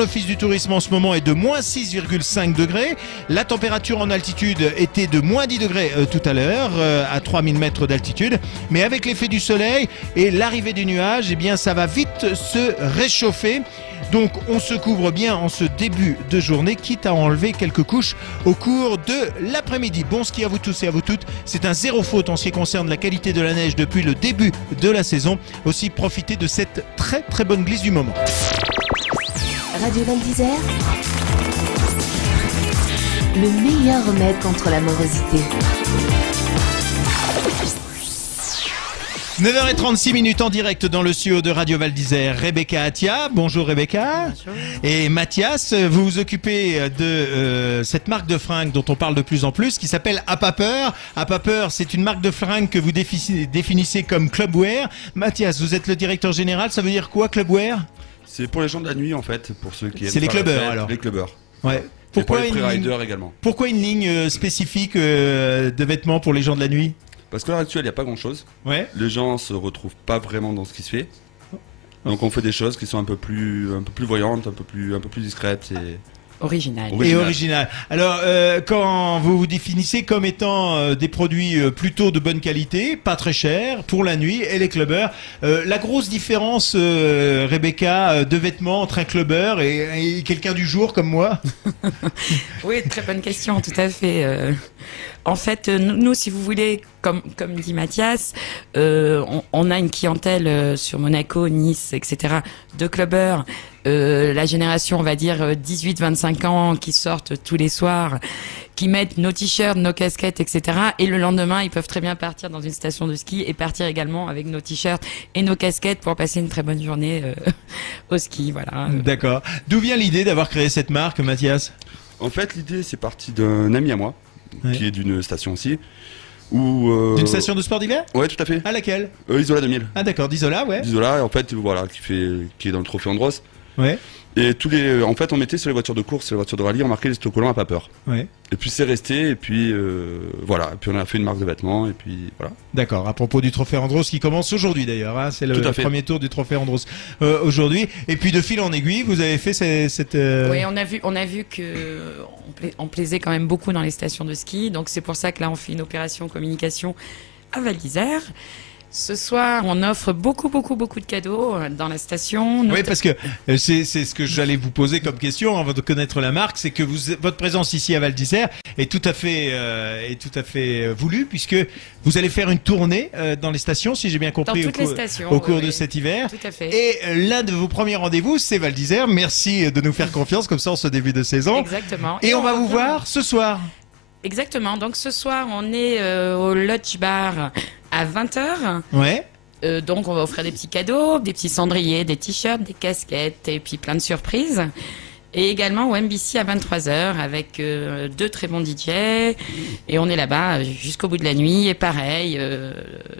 L'Office du tourisme en ce moment est de moins 6,5 degrés. La température en altitude était de moins 10 degrés tout à l'heure, à 3000 mètres d'altitude. Mais avec l'effet du soleil et l'arrivée du nuage, eh bien, ça va vite se réchauffer. Donc on se couvre bien en ce début de journée, quitte à enlever quelques couches au cours de l'après-midi. Bon ski à vous tous et à vous toutes. C'est un zéro faute en ce qui concerne la qualité de la neige depuis le début de la saison. Aussi profitez de cette très bonne glisse du moment. Radio Val d'Isère, le meilleur remède contre la morosité. 9h36 en direct dans le studio de Radio Val d'Isère. Rebecca Atia, bonjour Rebecca. Bonjour. Et Mathias, vous vous occupez de cette marque de fringues dont on parle de plus en plus, qui s'appelle A Pas Peur. A Pas Peur, c'est une marque de fringues que vous définissez comme clubwear. Mathias, vous êtes le directeur général, ça veut dire quoi clubwear ? C'est pour les gens de la nuit en fait, pour ceux qui aiment. C'est les clubbers alors. Les clubbers. Ouais. Pourquoi et pour les freeriders également. Pourquoi une ligne spécifique de vêtements pour les gens de la nuit ? Parce qu'à l'heure actuelle, il n'y a pas grand chose. Ouais. Les gens se retrouvent pas vraiment dans ce qui se fait. Donc on fait des choses qui sont un peu plus voyantes, un peu plus discrètes et original. Alors, quand vous vous définissez comme étant des produits plutôt de bonne qualité, pas très chers, pour la nuit et les clubbers, la grosse différence, Rebecca, de vêtements entre un clubber et quelqu'un du jour comme moi? Oui, très bonne question, tout à fait. En fait, nous, si vous voulez, comme dit Mathias, on a une clientèle sur Monaco, Nice, etc., de clubbers. La génération, on va dire, 18-25 ans, qui sortent tous les soirs, qui mettent nos t-shirts, nos casquettes, etc. Et le lendemain, ils peuvent très bien partir dans une station de ski et partir également avec nos t-shirts et nos casquettes pour passer une très bonne journée au ski. Voilà. D'accord. D'où vient l'idée d'avoir créé cette marque, Mathias ? En fait, l'idée, c'est parti d'un ami à moi, qui est d'une station aussi. D'une station de sport d'hiver ? Ouais, tout à fait. À laquelle ? Isola 2000. Ah d'accord, d'Isola, ouais. D'Isola, en fait, voilà, qui est dans le trophée Andros. Ouais. Et en fait, on mettait sur les voitures de course, sur les voitures de rallye, on marquait les autocollants à Pas Peur. Ouais. Et puis c'est resté, et puis voilà. Et puis on a fait une marque de vêtements, et puis voilà. D'accord. À propos du trophée Andros qui commence aujourd'hui d'ailleurs, hein, c'est le premier tour du trophée Andros aujourd'hui. Et puis de fil en aiguille, vous avez fait cette. Oui, on a vu que on plaisait quand même beaucoup dans les stations de ski, donc c'est pour ça que là on fait une opération communication à Val d'Isère. Ce soir, on offre beaucoup de cadeaux dans la station. Oui, parce que c'est ce que j'allais vous poser comme question avant de connaître la marque, c'est que votre présence ici à Val d'Isère est tout à fait voulue, puisque vous allez faire une tournée dans les stations, si j'ai bien compris, au cours de cet hiver. Tout à fait. Et l'un de vos premiers rendez-vous, c'est Val d'Isère. Merci de nous faire confiance comme ça en ce début de saison. Exactement. Et on va vous voir ce soir. Exactement. Donc ce soir, on est au Lodge Bar à 20h. Ouais. Donc on va offrir des petits cadeaux, des petits cendriers, des t-shirts, des casquettes et puis plein de surprises. Et également au MBC à 23h avec deux très bons DJ. Et on est là-bas jusqu'au bout de la nuit. Et pareil,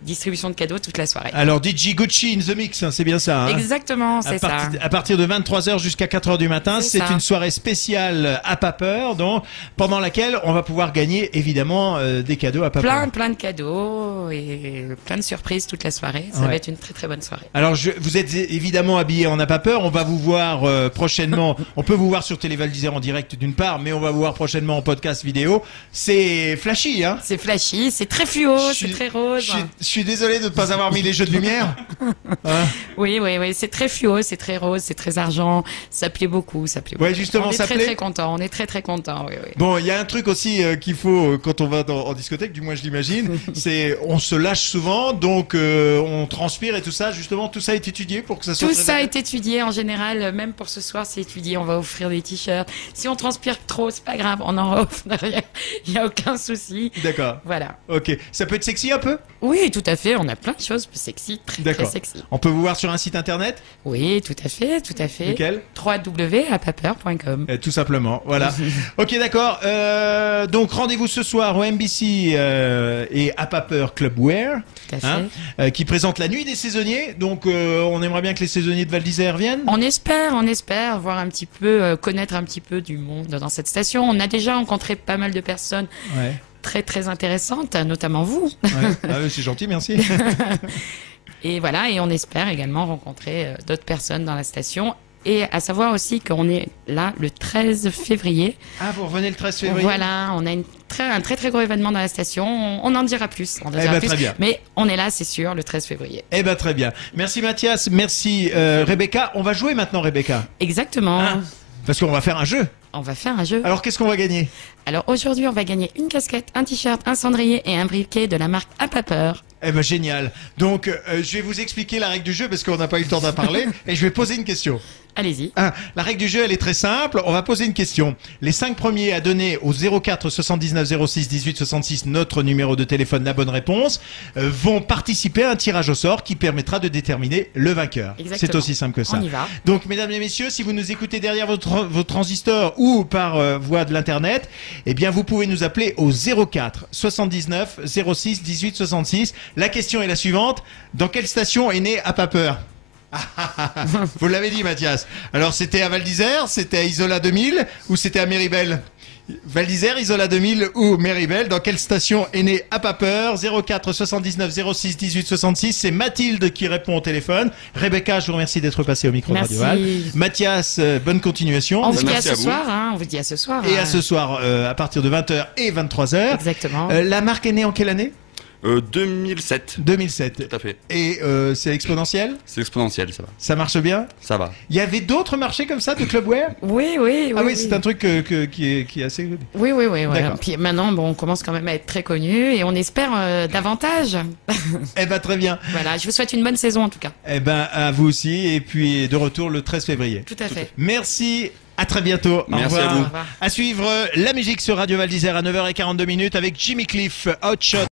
distribution de cadeaux toute la soirée. Alors DJ Gucci in the mix, hein, c'est bien ça, hein ? Exactement, c'est ça. À partir de 23h jusqu'à 4h du matin, c'est une soirée spéciale à Pas Peur, donc, pendant laquelle on va pouvoir gagner évidemment des cadeaux à Pas Peur. Plein de cadeaux et plein de surprises toute la soirée. Ça va être une très bonne soirée. Alors vous êtes évidemment habillés en A Pas Peur. On va vous voir prochainement. On peut vous voir sur Télé Val d'Isère en direct d'une part, mais on va vous voir prochainement en podcast vidéo. C'est flashy, hein ? C'est flashy, c'est très fluo, c'est très rose. Je suis désolé de ne pas avoir mis les jeux de lumière. Oui, c'est très fluo, c'est très rose, c'est très argent. Ça plaît beaucoup, Ouais, justement, ça plaît. On est très content. On est très content. Oui. Bon, il y a un truc aussi qu'il faut quand on va en discothèque, du moins je l'imagine, c'est on se lâche souvent, donc on transpire et tout ça. Justement, tout ça est étudié pour que ça soit. Tout ça est étudié en général, même pour ce soir, c'est étudié. On va offrir des t-shirts. Si on transpire trop, c'est pas grave, on en offre derrière. Il y a aucun souci. D'accord. Voilà. Ok. Ça peut être sexy un peu ? Oui, tout à fait. On a plein de choses sexy, très sexy. On peut vous voir sur un site internet ? Oui, tout à fait. Lequel ? www.apapeur.com. Tout simplement. Voilà. Ok, d'accord. Donc rendez-vous ce soir au MBC et A Pas Peur Clubwear, qui présente la nuit des saisonniers. Donc on aimerait bien que les saisonniers de Val d'Isère viennent. On espère voir un petit peu, connaître un petit peu du monde dans cette station. On a déjà rencontré pas mal de personnes très intéressantes, notamment vous. Ouais. Ah oui, c'est gentil, merci. Et voilà, et on espère également rencontrer d'autres personnes dans la station Et à savoir aussi qu'on est là le 13 février. Ah, vous revenez le 13 février. Voilà, on a un très très gros événement dans la station. On en dira plus. Très bien. Mais on est là, c'est sûr, le 13 février. Eh ben très bien. Merci Mathias, merci Rebecca. On va jouer maintenant Rebecca. Exactement. Ah, parce qu'on va faire un jeu. On va faire un jeu. Alors qu'est-ce qu'on va gagner? Alors aujourd'hui, on va gagner une casquette, un t-shirt, un cendrier et un briquet de la marque À Pas Peur. Eh ben génial. Donc je vais vous expliquer la règle du jeu parce qu'on n'a pas eu le temps d'en parler et je vais poser une question. Allez-y. La règle du jeu, elle est très simple. On va poser une question. Les 5 premiers à donner au 04 79 06 18 66, notre numéro de téléphone, la bonne réponse, vont participer à un tirage au sort qui permettra de déterminer le vainqueur. C'est aussi simple que ça. On y va. Donc, mesdames et messieurs, si vous nous écoutez derrière votre transistor ou par voie de l'internet, eh bien, vous pouvez nous appeler au 04 79 06 18 66. La question est la suivante. Dans quelle station est né À Pas Peur? Vous l'avez dit Mathias. Alors c'était à Val d'Isère, c'était à Isola 2000 ou c'était à Méribel? Val d'Isère, Isola 2000 ou Méribel, dans quelle station est né À Pas Peur? 04 79 06 18 66. C'est Mathilde qui répond au téléphone. Rebecca, je vous remercie d'être passée au micro de Radio Val. Mathias, bonne continuation. On vous dit à Merci ce à vous. soir, hein, on vous dit à ce soir. Et à ce soir à partir de 20h et 23h. Exactement. La marque est née en quelle année? 2007. 2007. Tout à fait. Et c'est exponentiel? C'est exponentiel, ça va. Ça marche bien? Ça va. Il y avait d'autres marchés comme ça de clubwear? Oui. Ah oui, c'est un truc qui est assez... Oui. Ouais. D'accord. Puis maintenant, bon, on commence quand même à être très connu et on espère davantage. Eh ben très bien. Voilà, je vous souhaite une bonne saison en tout cas. Eh ben à vous aussi et puis de retour le 13 février. Tout à fait. Merci, à très bientôt. Merci Au revoir. à vous. Au revoir. À suivre la musique sur Radio Val d'Isère à 9h42 avec Jimmy Cliff, Outshot.